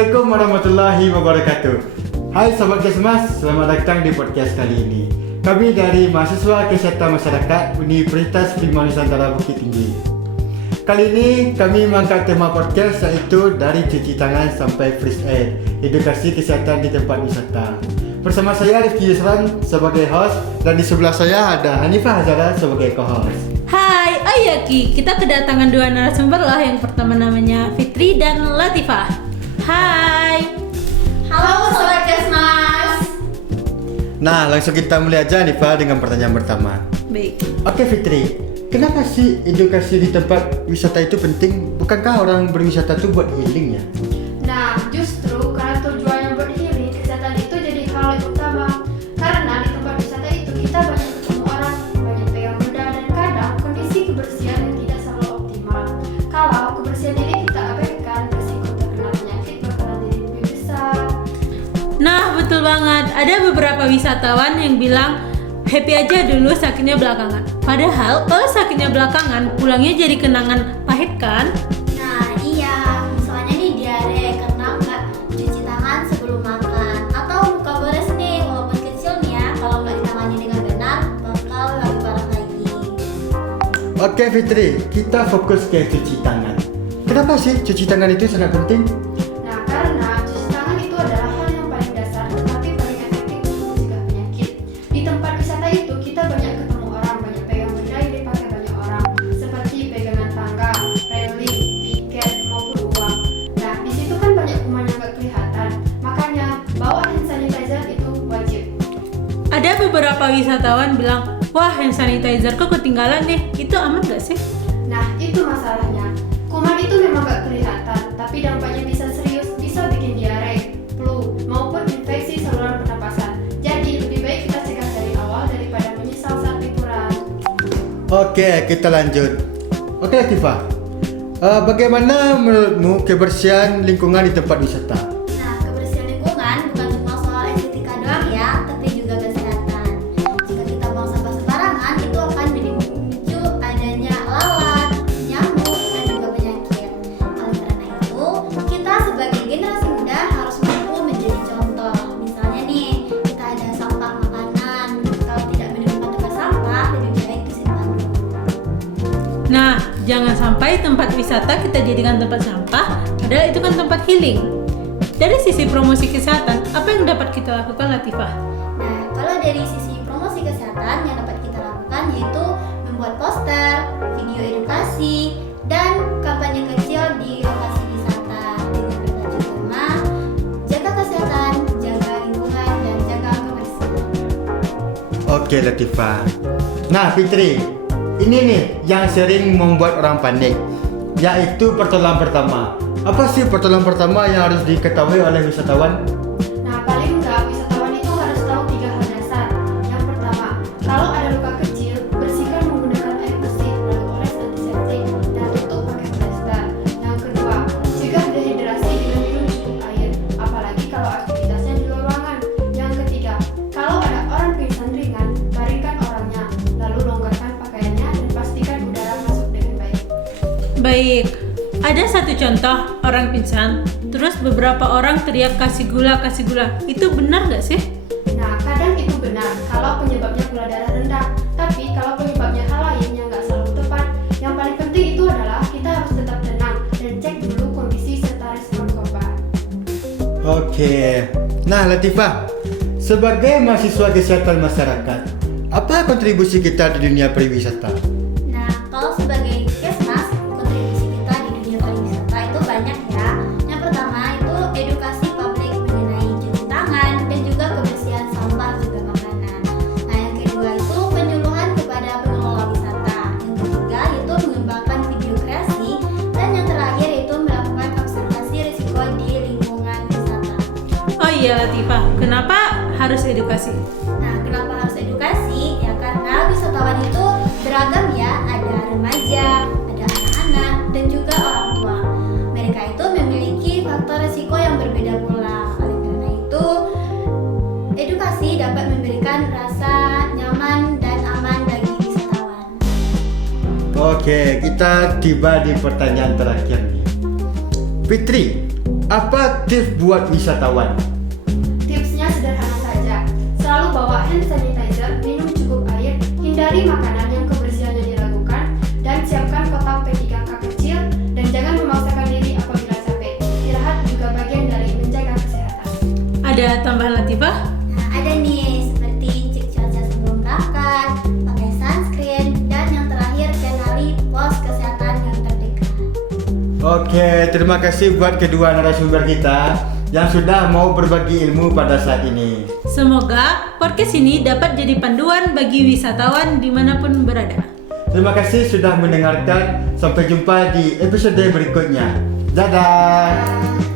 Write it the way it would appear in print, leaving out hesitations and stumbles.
Assalamualaikum warahmatullahi wabarakatuh. Hai Sobat Kesmas, selamat datang di podcast kali ini. Kami dari Mahasiswa Kesehatan Masyarakat Universitas Lima Nusantara Bukit Tinggi. Kali ini kami mengangkat tema podcast yaitu dari cuci tangan sampai first aid, edukasi kesihatan di tempat wisata. Bersama saya Rifki Yusran sebagai host dan di sebelah saya ada Hanifah Hazara sebagai co-host. Hai, Ayaki. Kita kedatangan dua narasumber loh. Yang pertama namanya Fitri dan Latifah. Hai. Halo Sobat Kesmas. Nah, langsung kita mulai aja Hanifah dengan pertanyaan pertama. Baik. Oke Fitri, kenapa sih edukasi di tempat wisata itu penting? Bukankah orang berwisata itu buat healing ya? Nah, justru karena tujuannya buat healing, kesehatan itu jadi hal yang utama. Karena di tempat wisata itu kita banyak ketemu orang, banyak pegang benda, dan kadang kondisi kebersihan yang tidak selalu optimal. Kalau kebersihan diri kita abaikan, risiko terkena penyakit bakalan jadi lebih besar. Nah, betul banget. Ada beberapa wisatawan yang bilang happy aja dulu, sakitnya belakangan. Padahal kalau sakitnya belakangan, pulangnya jadi kenangan pahit kan? Nah iya, misalnya nih diare karena nggak cuci tangan sebelum makan. Atau buka gores nih, walaupun kecil nih ya, kalau nggak ditangani dengan benar, bakal lebih parah lagi. Oke Fitri, kita fokus ke cuci tangan. Kenapa sih cuci tangan itu sangat penting? Nah, karena cuci tangan itu adalah hal yang paling dasar tetapi paling efektif untuk mencegah penyakit. Di tempat wisata itu kita banyak ketemu orang, banyak pegang benda yang dipakai banyak orang, seperti pegangan tangga, railing, tiket maupun uang. Nah, di situ kan banyak kuman yang nggak kelihatan. Makanya bawa hand sanitizer itu wajib. Ada beberapa wisatawan bilang, wah hand sanitizer kok ketinggalan nih. Itu aman gak sih? Nah, itu masalahnya. Kuman itu memang nggak kelihatan, tapi dampaknya bisa serius, bisa bikin diare, flu, maupun infeksi saluran pernapasan. Jadi lebih baik kita cegah dari awal daripada menyesal saat liburan. Oke, kita lanjut. Oke Latifah, bagaimana menurutmu kebersihan lingkungan di tempat wisata? Nah, kebersihan lingkungan bukan cuma soal estetika doang ya, tapi juga kesehatan. Jika kita buang sampah sembarangan, itu akan memicu adanya lalat, nyamuk, dan juga penyakit. Oleh karena itu, kita sebagai generasi muda harus mampu menjadi contoh. Misalnya nih, kita ada sampah makanan, kalau tidak menemukan tempat sampah, lebih baik disimpan dulu. Nah, jangan sampai tempat wisata kita jadikan tempat sampah, padahal itu kan tempat healing. Dari sisi promosi kesehatan, apa yang dapat kita lakukan, Latifah? Nah, kalau dari sisi promosi kesehatan yang dapat kita lakukan yaitu membuat poster, video edukasi, dan kampanye kecil di lokasi wisata dengan bertajuk tema jaga kesehatan, jaga lingkungan, dan jaga kebersihan. Oke Latifah. Nah Fitri, ini nih yang sering membuat orang panik, yaitu pertolongan pertama. Apa sih pertolongan pertama yang harus diketahui oleh wisatawan? Nah, paling enggak wisatawan itu harus tahu 3 hal dasar. Yang pertama, kalau ada luka kecil, bersihkan menggunakan air bersih, lalu oles antiseptik, dan tutup pakai plester. Yang kedua, cegah dehidrasi dengan minum cukup air, apalagi kalau aktivitasnya di luar ruangan. Yang ketiga, kalau ada orang pingsan ringan, baringkan orangnya, lalu longgarkan pakaiannya dan pastikan udara masuk dengan baik. Baik, ada satu contoh orang pingsan, terus beberapa orang teriak kasih gula. Itu benar nggak sih? Nah, kadang itu benar kalau penyebabnya gula darah rendah. Tapi kalau penyebabnya hal lain yang nggak selalu tepat, yang paling penting itu adalah kita harus tetap tenang dan cek dulu kondisi serta respon korban. Oke. Nah Latifah, sebagai mahasiswa kesehatan masyarakat, apa kontribusi kita di dunia pariwisata? Nah, kalau sebagai Kesmas, kontribusi kita di dunia pariwisata itu banyak ya. Yang pertama itu edukasi publik mengenai cuci tangan dan juga kebersihan sampah juga makanan. Nah, yang kedua itu penyuluhan kepada pengelola wisata. Yang ketiga itu mengembangkan video kreasi, dan yang terakhir itu melakukan observasi risiko di lingkungan wisata. Oh iya Latifah, kenapa harus edukasi? Nah, kenapa harus edukasi? Ya karena wisatawan itu beragam ya, ada remaja, ada anak-anak, dan juga orang tua. Mereka itu memiliki faktor risiko yang berbeda pula. Oleh karena itu, edukasi dapat memberikan rasa nyaman dan aman bagi wisatawan. Oke, kita tiba di pertanyaan terakhir nih. Fitri, Apa tips buat wisatawan? Tipsnya sederhana saja. Selalu bawa hand sanitizer, minum cukup air, hindari makanan yang kebersihannya diragukan, dan siapkan kotak P3K kecil, dan jangan memaksakan diri apabila capek. Istirahat juga bagian dari menjaga kesehatan. Ada tambahan Latifah? Nah, ada nih seperti cek cuaca sebelum berangkat, pakai sunscreen, dan yang terakhir kenali pos kesehatan yang terdekat. Oke, terima kasih buat kedua narasumber kita yang sudah mau berbagi ilmu pada saat ini. Semoga podcast ini dapat jadi panduan bagi wisatawan dimanapun berada. Terima kasih sudah mendengarkan. Sampai jumpa di episode berikutnya. Dadah.